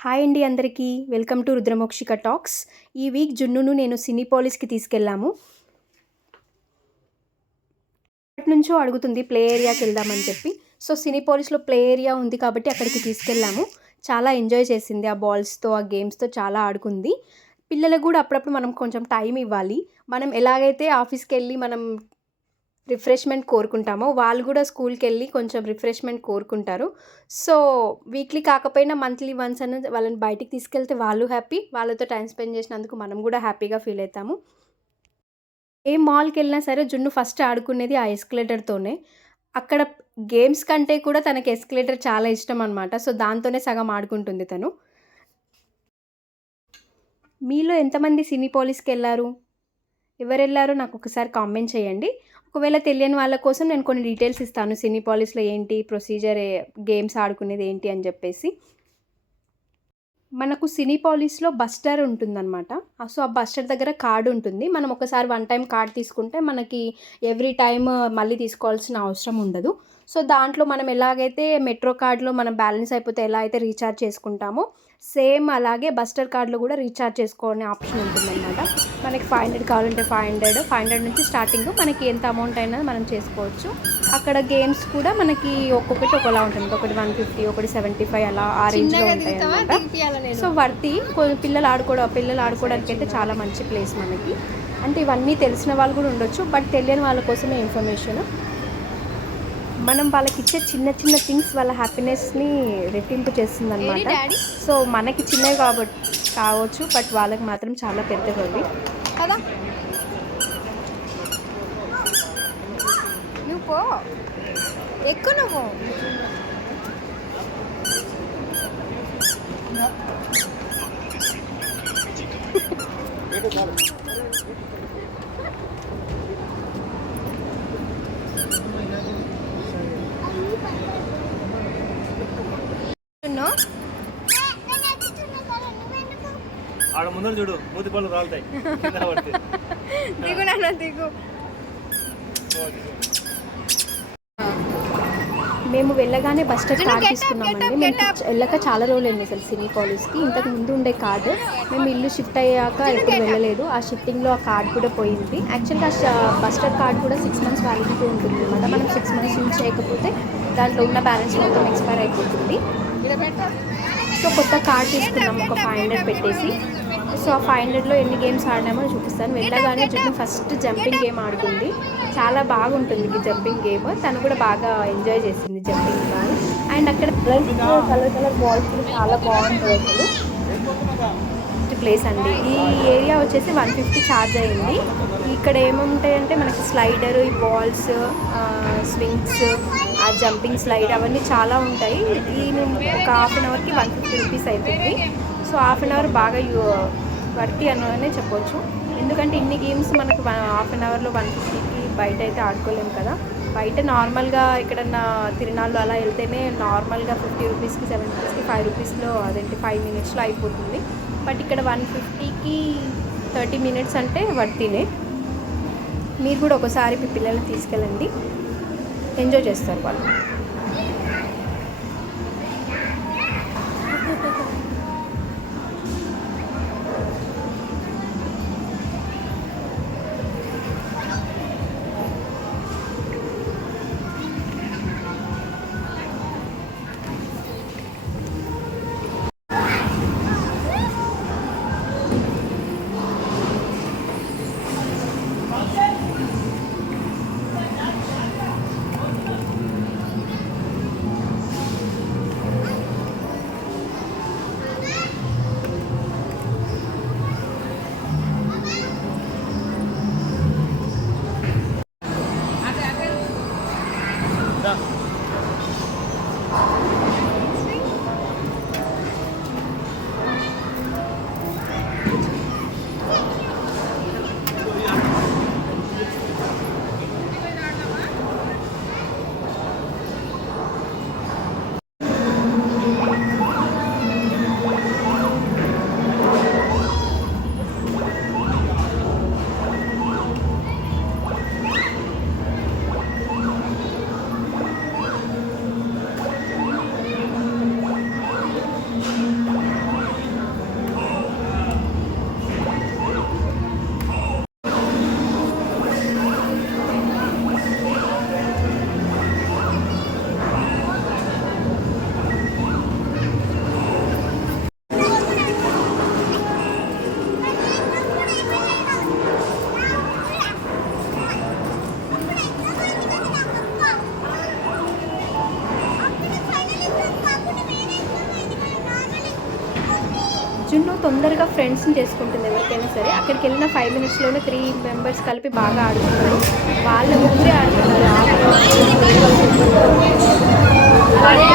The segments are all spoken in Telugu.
హాయ్ అండి అందరికీ. Welcome to Rudramokshika Talks. ఈ వీక్ జున్నును నేను సినీపోలిస్‌కి తీసుకెళ్ళాము. ఎప్పటినుంచో అడుగుతుంది ప్లే ఏరియాకి వెళ్దామని చెప్పి. సో సినీపోలిస్‌లో ప్లే ఏరియా ఉంది కాబట్టి అక్కడికి తీసుకెళ్ళాము. చాలా ఎంజాయ్ చేసింది. ఆ బాల్స్‌తో, ఆ గేమ్స్‌తో చాలా ఆడుకుంది. పిల్లలకు కూడా అప్పుడప్పుడు మనం కొంచెం టైం ఇవ్వాలి. మనం ఎలాగైతే ఆఫీస్‌కెళ్ళి మనం రిఫ్రెష్మెంట్ కోరుకుంటామో వాళ్ళు కూడా స్కూల్‌కెళ్ళి కొంచెం రిఫ్రెష్మెంట్ కోరుకుంటారు. సో వీక్లీ కాకపోయినా మంత్లీ వన్స్ అన్న వాళ్ళని బయటికి తీసుకెళ్తే వాళ్ళు హ్యాపీ. వాళ్ళతో టైమ్ స్పెండ్ చేసినందుకు మనం కూడా హ్యాపీగా ఫీల్ అవుతాము. ఏ మాల్‌కెళ్ళినా సరే జున్ను ఫస్ట్ ఆడుకునేది ఆ ఎస్కలేటర్‌తోనే. అక్కడ గేమ్స్ కంటే కూడా తనకి ఎస్కలేటర్ చాలా ఇష్టం అనమాట. సో దాంతోనే సగం ఆడుకుంటుంది తను. మీలో ఎంతమంది సినీపోలిస్‌కెళ్లారు? ఎవరెళ్లారో నాకొకసారి కామెంట్ చేయండి. ఒకవేళ తెలియని వాళ్ళ కోసం నేను కొన్ని డీటెయిల్స్ ఇస్తాను. సినీపోలిస్‌లో ఏంటి ప్రొసీజర్, గేమ్స్ ఆడుకునేది ఏంటి అని చెప్పేసి. మనకు సినీపోలిస్‌లో బస్టర్ ఉంటుందనమాట. సో ఆ బస్టర్ దగ్గర కార్డ్ ఉంటుంది. మనం ఒకసారి వన్ టైమ్ కార్డ్ తీసుకుంటే మనకి ఎవ్రీ టైమ్ మళ్ళీ తీసుకోవాల్సిన అవసరం ఉండదు. సో దాంట్లో మనం ఎలాగైతే మెట్రో కార్డ్‌లో మనం బ్యాలెన్స్ అయిపోతే ఎలా అయితే రీఛార్జ్ చేసుకుంటామో సేమ్ అలాగే బస్టర్ కార్డ్‌లో కూడా రీఛార్జ్ చేసుకునే ఆప్షన్ ఉంటుందన్నమాట. మనకి 500 కావాలంటే 500, 500 నుంచి స్టార్టింగ్ మనకి ఎంత అమౌంట్ అయినా మనం చేసుకోవచ్చు. అక్కడ గేమ్స్ కూడా మనకి ఒక్కొక్కటి ఒకలా ఉంటుంది. ఒకటి 150, ఒకటి 75 అలా ఆ రేంజ్‌లో ఉంటాయన్నమాట. సో వర్తి పిల్లలు ఆడుకోవడానికి అయితే చాలా మంచి ప్లేస్ మనకి. అంటే ఇవన్నీ తెలిసిన వాళ్ళు కూడా ఉండొచ్చు. బట్ తెలియని వాళ్ళ కోసమే ఇన్ఫర్మేషన్. మనం వాళ్ళకిచ్చే చిన్న చిన్న థింగ్స్ వాళ్ళ హ్యాపీనెస్‌ని రెట్టింపు చేస్తుందన్నమాట. సో మనకి చిన్నవి కావచ్చు బట్ వాళ్ళకి మాత్రం చాలా పెద్దవి కదా. నువ్వు పో ఎక్కువ నువ్వు ఆడ ముందర చూడు మూతి పళ్ళు రాలుతాయి. దిగు నాన్న దిగు. మేము వెళ్ళగానే బస్ స్టాప్ కార్డ్ తీసుకున్నామండి. మేము వెళ్ళక చాలా రోజులు అయింది అసలు సినీపోలిస్‌కి. ఇంతకు ముందు ఉండే కార్డు మేము ఇల్లు షిఫ్ట్ అయ్యాక ఎప్పుడు వెళ్ళలేదు. ఆ షిఫ్టింగ్లో ఆ కార్డ్ కూడా పోయింది. యాక్చువల్గా బస్ స్టాప్ కార్డ్ కూడా 6 months వ్యాలిడిటీ ఉంటుంది అనమాట. మనం 6 months యూజ్ చేయకపోతే దాంట్లో ఉన్న బ్యాలెన్స్ మొత్తం ఎక్స్పైర్ అయిపోతుంది. సో కొత్త కార్డ్ తీసుకున్నాము ఒక 500 పెట్టేసి. సో ఆ 500లో ఎన్ని గేమ్స్ ఆడినామో చూపిస్తాను. వెళ్ళగానే జున్ను ఫస్ట్ జంపింగ్ గేమ్ ఆడుకుంది. చాలా బాగుంటుంది ఈ జంపింగ్ గేమ్. తను కూడా బాగా ఎంజాయ్ చేసింది జంపింగ్ బాల్. అండ్ అక్కడ కలర్ బాల్స్ చాలా బాగుంటుంది అసలు. ప్లేస్ అండి. ఈ ఏరియా వచ్చేసి 150 ఛార్జ్ అయింది. ఇక్కడ ఏముంటాయంటే మనకి స్లైడర్, ఈ బాల్స్, స్వింగ్స్, ఆ జంపింగ్ స్లైడ్ అవన్నీ చాలా ఉంటాయి. ఈ ఒక హాఫ్ అన్ అవర్కి 150 రూపీస్ అవుతుంది. సో హాఫ్ అన్ అవర్ బాగా వర్తి అనే చెప్పొచ్చు. ఎందుకంటే ఇన్ని గేమ్స్ మనకు హాఫ్ అన్ అవర్లో 150కి బయట అయితే ఆడుకోలేము కదా. బయట నార్మల్గా ఎక్కడన్నా తిరునాళ్ళు అలా వెళ్తేనే నార్మల్గా 50 రూపీస్కి, 70 రూపీస్కి, 5 రూపీస్లో అదేంటి 5 minutesలో అయిపోతుంది. బట్ ఇక్కడ 150కి 30 minutes అంటే వర్తినే. మీరు కూడా ఒకసారి మీ పిల్లల్ని తీసుకెళ్ళండి, ఎంజాయ్ చేస్తారు వాళ్ళు. జున్ను తొందరగా ఫ్రెండ్స్ని చేసుకుంటుంది ఎవరికైనా సరే. అక్కడికి వెళ్ళిన 5 మినిట్స్లోనే 3 మెంబర్స్ కలిపి బాగా ఆడుతున్నారు. వాళ్ళ ఊరే ఆడుతున్నారు. అలాగే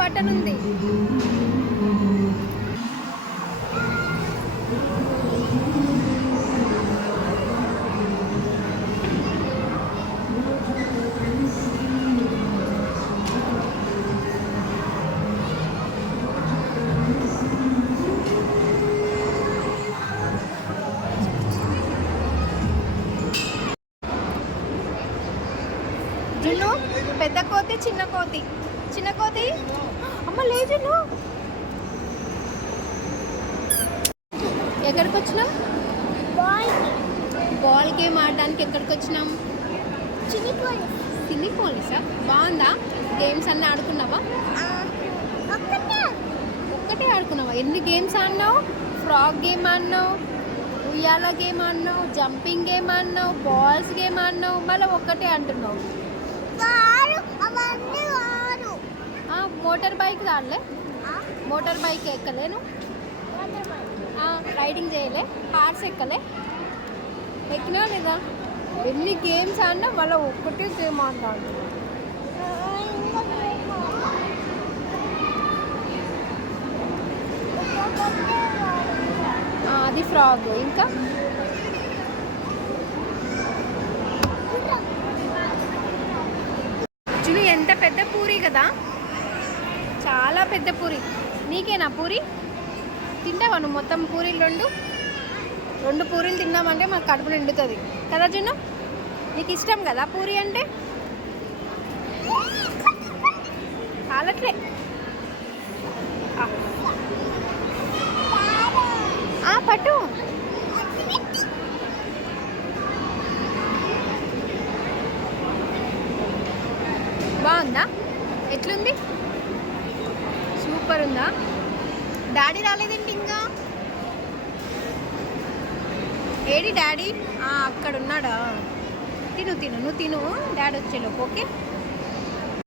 బటన్ ఉంది. జున్ను పెద్ద కోతి చిన్న కోతి. చిన్న కోతి అమ్మ లే జున్ను. ఎక్కడికి వచ్చినాం? బాల్ గేమ్ ఆడడానికి ఎక్కడికి వచ్చినాం? సినీ పోలీసా? బాగుందా? గేమ్స్ అన్నీ ఆడుకున్నావా? ఒక్కటే ఆడుకున్నావా? ఎన్ని గేమ్స్ ఆడినావు? ఫ్రాక్ గేమ్ ఆడినావు, ఉయ్యాల గేమ్ ఆడినావు, జంపింగ్ గేమ్ ఆడినావు, బాల్స్ గేమ్ ఆడినావు, మళ్ళీ ఒక్కటే అంటున్నావు. మోటార్ బైక్ రాలే? మోటార్ బైక్ ఎక్కలేను, రైడింగ్ చేయలే, కార్స్ ఎక్కలే, ఎక్కినా లేదా? ఎన్ని గేమ్స్ ఆడినా మళ్ళీ ఒక్కటే గేమ్ ఆడతాడు. అది ఫ్రాగ్. ఇంకా చూడు ఎంత పెద్ద పూరి కదా, చాలా పెద్ద పూరి. నీకేనా పూరి? తింటావా నువ్వు మొత్తం పూరీలు? రెండు పూరీలు తిన్నామంటే మాకు కడుపు నిండుతుంది కదా జున్ను? నీకు ఇష్టం కదా పూరి అంటే? చాలట్లే. పట్టు. బాగుందా? ఎట్లుంది? సూపర్ ఉందా? డాడీ రాలేదేంటి ఇంకా? AD daddy? అక్కడ ఉన్నాడా? తిను నువ్వు తిను, డాడీ వచ్చేలోపు. ఓకే.